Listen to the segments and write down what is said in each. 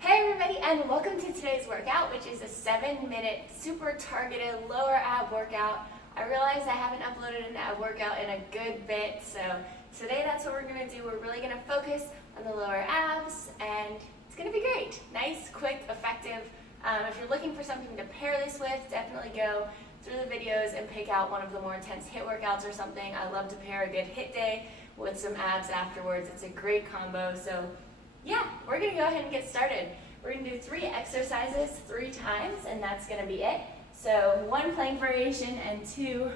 Hey everybody, and welcome to today's workout, which is a 7-minute super targeted lower ab workout. I realize I haven't uploaded an ab workout in a good bit, so today that's what we're going to do. We're really going to focus on the lower abs, and it's going to be great. Nice, quick, effective. If you're looking for something to pair this with, definitely go through the videos and pick out one of the more intense HIIT workouts or something. I love to pair a good HIIT day with some abs afterwards. It's a great combo, so yeah, we're going to go ahead and get started. We're going to do 3 exercises 3 times, and that's going to be it. So 1 plank variation and 2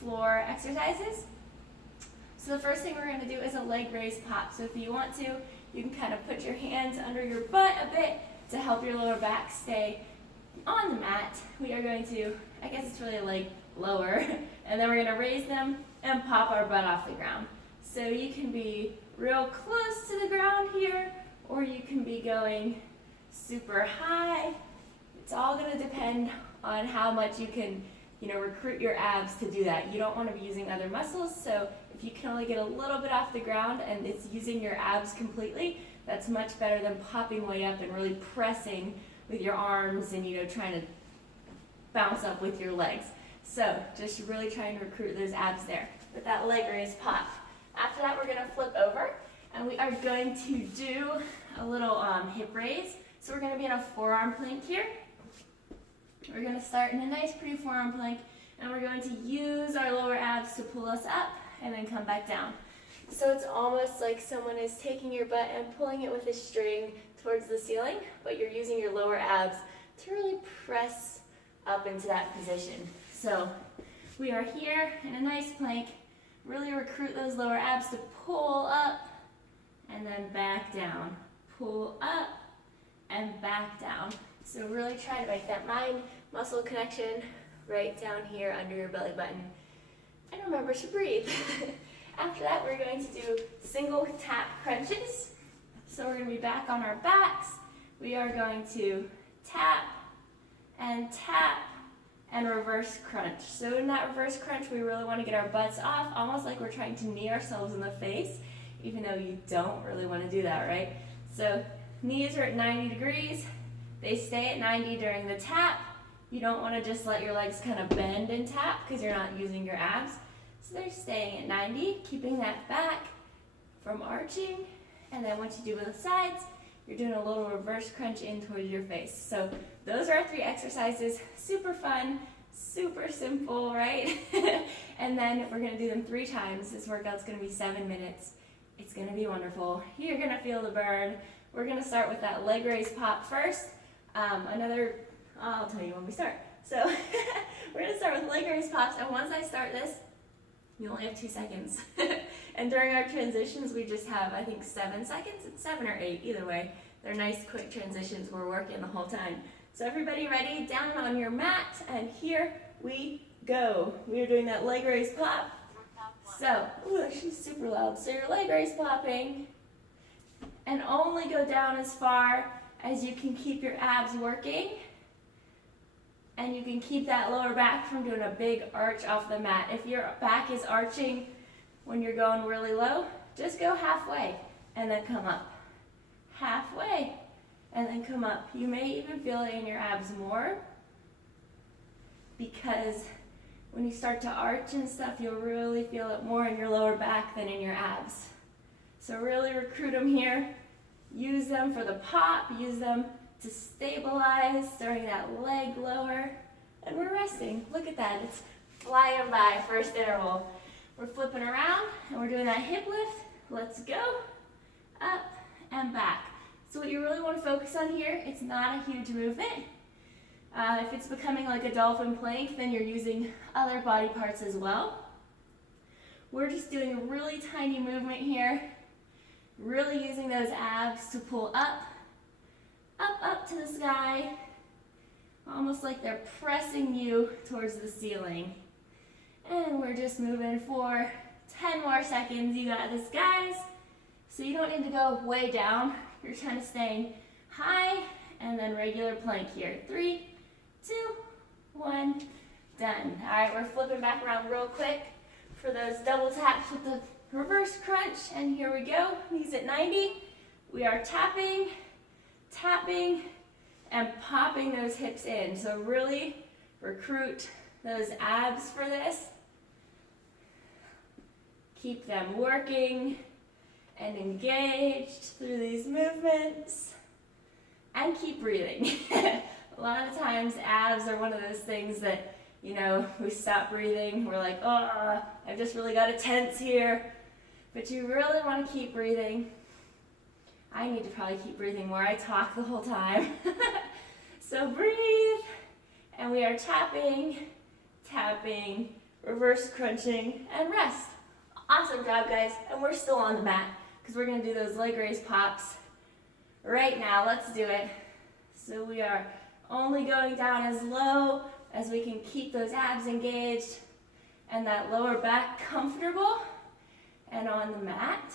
floor exercises. So the first thing we're going to do is a leg raise pop. So if you want to, you can kind of put your hands under your butt a bit to help your lower back stay on the mat. We are going to, I guess it's really a leg lower, and then we're going to raise them and pop our butt off the ground. So you can be real close to the ground here, or you can be going super high. It's all going to depend on how much you can, recruit your abs to do that. You don't want to be using other muscles, so if you can only get a little bit off the ground and it's using your abs completely, that's much better than popping way up and really pressing with your arms and trying to bounce up with your legs. So just really trying to recruit those abs there with that leg raise pop. After that, we're going to flip over and we are going to do a little hip raise. So we're going to be in a forearm plank here. We're going to start in a nice pretty forearm plank, and we're going to use our lower abs to pull us up and then come back down. So it's almost like someone is taking your butt and pulling it with a string towards the ceiling, but you're using your lower abs to really press up into that position. So we are here in a nice plank. Really recruit those lower abs to pull up and then back down. Pull up and back down. So really try to make that mind-muscle connection right down here under your belly button. And remember to breathe. After that, we're going to do single tap crunches. So we're going to be back on our backs. We are going to tap and reverse crunch. So in that reverse crunch, we really want to get our butts off, almost like we're trying to knee ourselves in the face, even though you don't really want to do that, right? So knees are at 90 degrees. They stay at 90 during the tap. You don't want to just let your legs kind of bend and tap because you're not using your abs. So they're staying at 90, keeping that back from arching. And then once you do both sides, you're doing a little reverse crunch in towards your face. So those are our 3 exercises. Super fun, super simple, right? And then we're going to do them 3 times. This workout's going to be 7 minutes. It's going to be wonderful. You're going to feel the burn. We're going to start with that leg raise pop first. I'll tell you when we start. So we're going to start with leg raise pops, and once I start this, you only have 2 seconds. And during our transitions, we just have, I think, 7 seconds. It's 7 or 8, either way. They're nice, quick transitions. We're working the whole time. So everybody ready? Down on your mat, and here we go. We are doing that leg raise pop. So, ooh, she's super loud. So your leg raise popping, and only go down as far as you can keep your abs working, and you can keep that lower back from doing a big arch off the mat. If your back is arching when you're going really low, just go halfway and then come up. Halfway and then come up. You may even feel it in your abs more, because when you start to arch and stuff, you'll really feel it more in your lower back than in your abs. So really recruit them here. Use them for the pop, use them to stabilize during that leg lower. And we're resting. Look at that, it's flying by, first interval. We're flipping around and we're doing that hip lift. Let's go, up and back. So what you really want to focus on here, it's not a huge movement. If it's becoming like a dolphin plank, then you're using other body parts as well. We're just doing a really tiny movement here. Really using those abs to pull up to the sky, almost like they're pressing you towards the ceiling. And we're just moving for 10 more seconds. You got this, guys. So you don't need to go way down. You're kind of staying high, and then regular plank here. 3, 2, 1, done. All right, we're flipping back around real quick for those double taps with the reverse crunch, and here we go. Knees at 90. We are tapping, tapping and popping those hips in. So really recruit those abs for this. Keep them working and engaged through these movements. And keep breathing. A lot of times abs are one of those things that, you know, we stop breathing. We're like, oh, I've just really got to tense here. But you really want to keep breathing. I need to probably keep breathing more. I talk the whole time. So breathe. And we are tapping, tapping, reverse crunching, and rest. Awesome job, guys. And we're still on the mat because we're going to do those leg raise pops right now. Let's do it. So we are only going down as low as we can keep those abs engaged and that lower back comfortable and on the mat.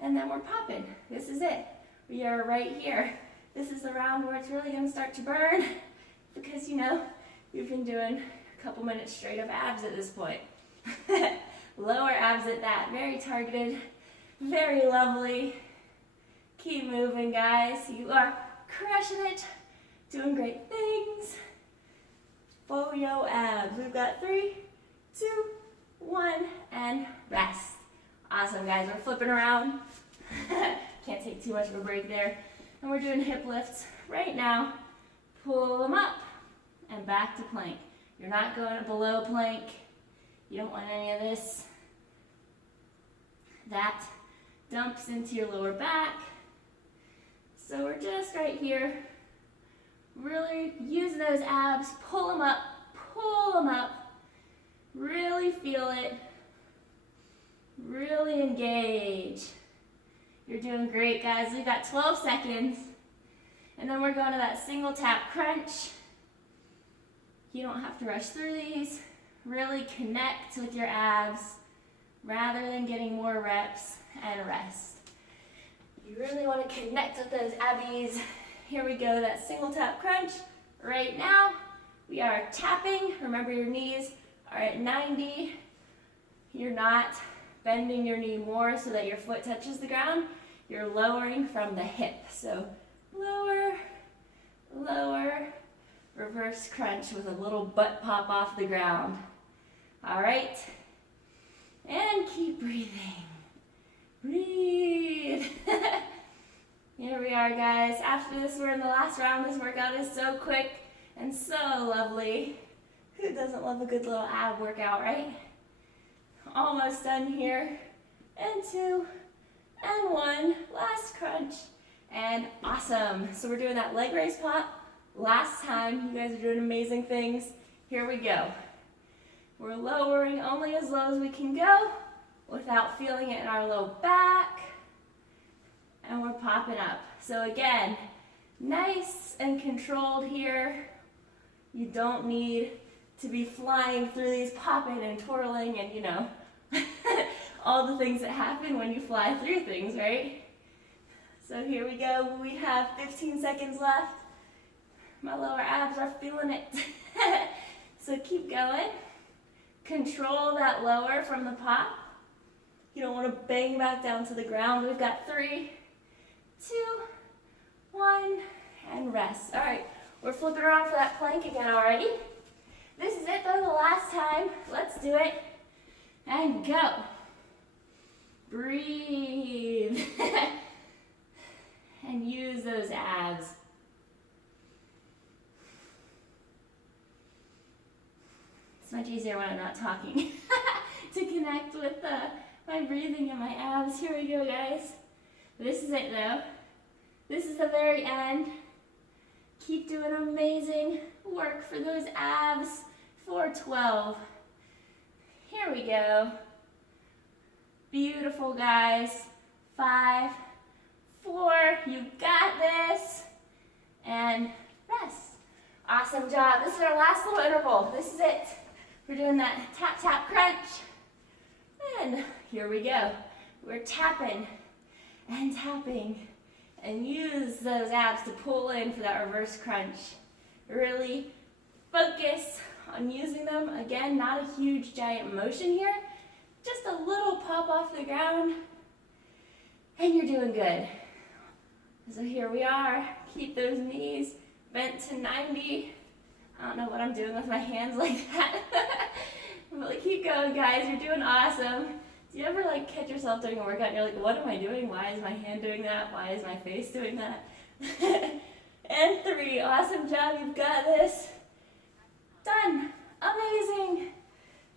And then we're popping. This is it. We are right here. This is the round where it's really going to start to burn because, you know, you've been doing a couple minutes straight of abs at this point. Lower abs at that. Very targeted. Very lovely. Keep moving, guys. You are crushing it. Doing great things. Fo-yo abs. We've got 3, 2, 1, and rest. Awesome, guys. We're flipping around. Can't take too much of a break there. And we're doing hip lifts right now. Pull them up and back to plank. You're not going below plank. You don't want any of this. That dumps into your lower back. So we're just right here. Really use those abs. Pull them up. Pull them up. Really feel it. Really engage. You're doing great, guys. We've got 12 seconds. And then we're going to that single tap crunch. You don't have to rush through these. Really connect with your abs rather than getting more reps and rest. You really want to connect with those abbies. Here we go, that single tap crunch. Right now, we are tapping. Remember, your knees are at 90. You're not bending your knee more so that your foot touches the ground. You're lowering from the hip. So lower, lower, reverse crunch with a little butt pop off the ground. All right, and keep breathing. Breathe. Here we are, guys. After this, we're in the last round. This workout is so quick and so lovely. Who doesn't love a good little ab workout, right? Almost done here. And 2, and 1. Last crunch. And awesome. So we're doing that leg raise pop. Last time. You guys are doing amazing things. Here we go. We're lowering only as low as we can go without feeling it in our low back. And we're popping up. So again, nice and controlled here. You don't need to be flying through these, popping and twirling and, you know, all the things that happen when you fly through things, right? So here we go. We have 15 seconds left. My lower abs are feeling it. So keep going. Control that lower from the pop. You don't want to bang back down to the ground. We've got 3, 2, 1, and rest. All right, we're flipping around for that plank again already. This is it though, the last time. Let's do it. And go. Breathe. And use those abs. It's much easier when I'm not talking to connect with my breathing and my abs. Here we go, guys. This is it though. This is the very end. Keep doing amazing work for those abs for 12. Here we go. Beautiful, guys. 5, 4, you got this. And rest. Awesome job. This is our last little interval. This is it. We're doing that tap, tap, crunch. And here we go. We're tapping and tapping. And use those abs to pull in for that reverse crunch. Really focus on using them. Again, not a huge giant motion here. Just a little pop off the ground. And you're doing good. So here we are. Keep those knees bent to 90. I don't know what I'm doing with my hands like that. But keep going, guys. You're doing awesome. Do you ever like catch yourself during a workout and you're like, what am I doing? Why is my hand doing that? Why is my face doing that? And 3. Awesome job. You've got this. Done. Amazing.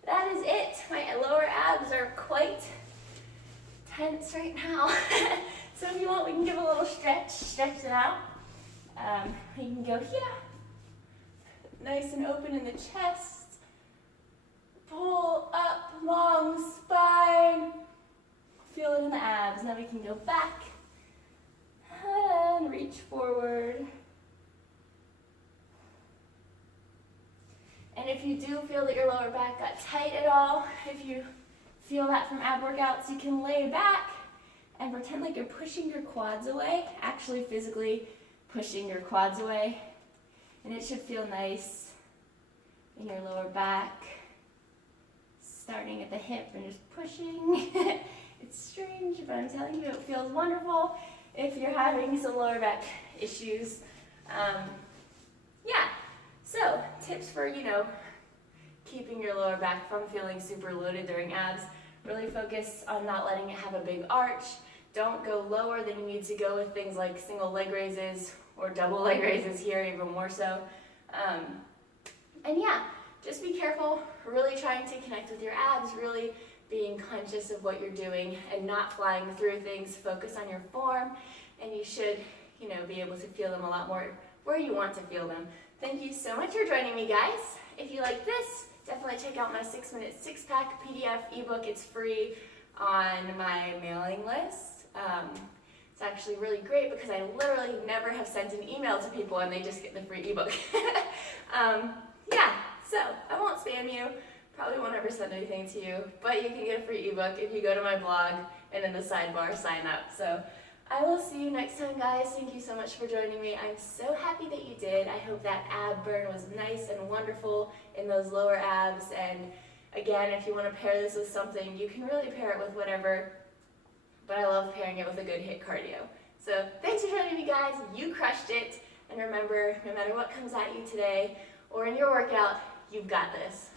That is it. My lower abs are quite tense right now. So if you want, we can give a little stretch it out. You can go here. Nice and open in the chest. Pull up, long spine. Feel it in the abs. Now we can go back and reach forward. And if you do feel that your lower back got tight at all, if you feel that from ab workouts, you can lay back and pretend like you're pushing your quads away, actually physically pushing your quads away. And it should feel nice in your lower back, starting at the hip and just pushing. It's strange, but I'm telling you, it feels wonderful if you're having some lower back issues. Yeah, so tips for, keeping your lower back from feeling super loaded during abs. Really focus on not letting it have a big arch. Don't go lower than you need to go with things like single leg raises or double leg raises here, even more so. And yeah, just be careful, really trying to connect with your abs, really being conscious of what you're doing and not flying through things. Focus on your form, and you should, be able to feel them a lot more where you want to feel them. Thank you so much for joining me, guys. If you like this, definitely check out my 6-minute six-pack PDF ebook. It's free on my mailing list. It's actually really great because I literally never have sent an email to people and they just get the free ebook. Yeah, so I won't spam you. Probably won't ever send anything to you, but you can get a free ebook if you go to my blog and in the sidebar sign up. So I will see you next time, guys. Thank you so much for joining me. I'm so happy that you did. I hope that ab burn was nice and wonderful in those lower abs. And again, if you want to pair this with something, you can really pair it with whatever, but I love pairing it with a good HIIT cardio. So thanks for joining me, guys. You crushed it. And remember, no matter what comes at you today or in your workout, you've got this.